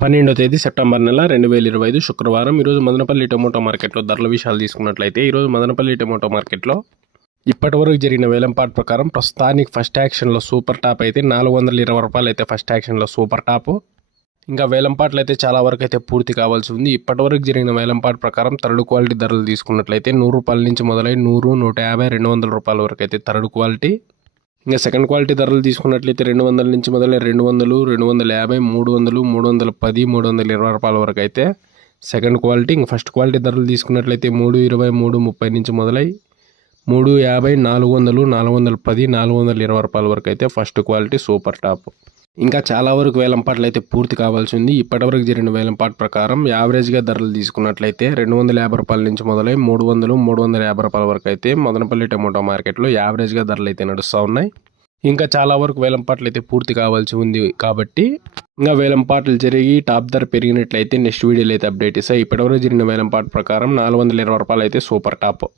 పన్నెండో తేదీ సెప్టెంబర్ నెల రెండు వేల ఇరవై ఐదు శుక్రవారం. ఈరోజు మదనపల్లి టమోటో మార్కెట్లో ధరల విషయాలు తీసుకున్నట్లయితే ఈరోజు మదనపల్లి టమోటో మార్కెట్లో ఇప్పటి వరకు జరిగిన వేలంపాట్ ప్రకారం ప్రస్తుతానికి ఫస్ట్ యాక్షన్లో సూపర్ టాప్ అయితే నాలుగు వందల ఇరవై రూపాయలు అయితే ఫస్ట్ యాక్షన్లో సూపర్ టాప్. ఇంకా వేలంపాట్లు అయితే చాలా వరకు అయితే పూర్తి కావాల్సి ఉంది. ఇప్పటివరకు జరిగిన వేలంపాట్ ప్రకారం థర్డ్ క్వాలిటీ ధరలు తీసుకున్నట్లయితే నూరు రూపాయల నుంచి మొదలై నూరు నూట యాభై రెండు వందల రూపాయల వరకు అయితే థర్డ్ క్వాలిటీ ఇంకా సెకండ్ క్వాలిటీ ధరలు తీసుకున్నట్లయితే రెండు వందల నుంచి మొదలై రెండు వందలు రెండు వందల యాభై మూడు వందలు మూడు వందల పది మూడు వందల ఇరవై రూపాయల వరకు అయితే సెకండ్ క్వాలిటీ ఇంకా ఫస్ట్ క్వాలిటీ ధరలు తీసుకున్నట్లయితే మూడు ఇరవై మూడు ముప్పై నుంచి మొదలై మూడు యాభై నాలుగు వందలు నాలుగు వందల పది నాలుగు వందల ఇరవై రూపాయల వరకు అయితే ఫస్ట్ క్వాలిటీ సూపర్ టాప్ ఇంకా చాలా వరకు వేలంపాట్లు అయితే పూర్తి కావాల్సి ఉంది. ఇప్పటివరకు జరిగిన వేలంపాట్ ప్రకారం యావరేజ్గా ధరలు తీసుకున్నట్లయితే రెండు వందల యాభై రూపాయల నుంచి మొదలై మూడు వందలు మూడు వందల యాభై రూపాయల వరకు అయితే మదనపల్లి టమోటా మార్కెట్లో యావరేజ్గా ధరలు అయితే నడుస్తూ ఉన్నాయి. ఇంకా చాలా వరకు వేలంపాట్లు అయితే పూర్తి కావాల్సి ఉంది కాబట్టి ఇంకా వేలంపాట్లు జరిగి టాప్ ధర పెరిగినట్లయితే నెక్స్ట్ వీడియోలో అయితే అప్డేట్ ఇస్తాయి ఇప్పటివరకు జరిగిన వేలంపాట్ ప్రకారం నాలుగు వందల ఇరవై రూపాయలు అయితే సూపర్ టాప్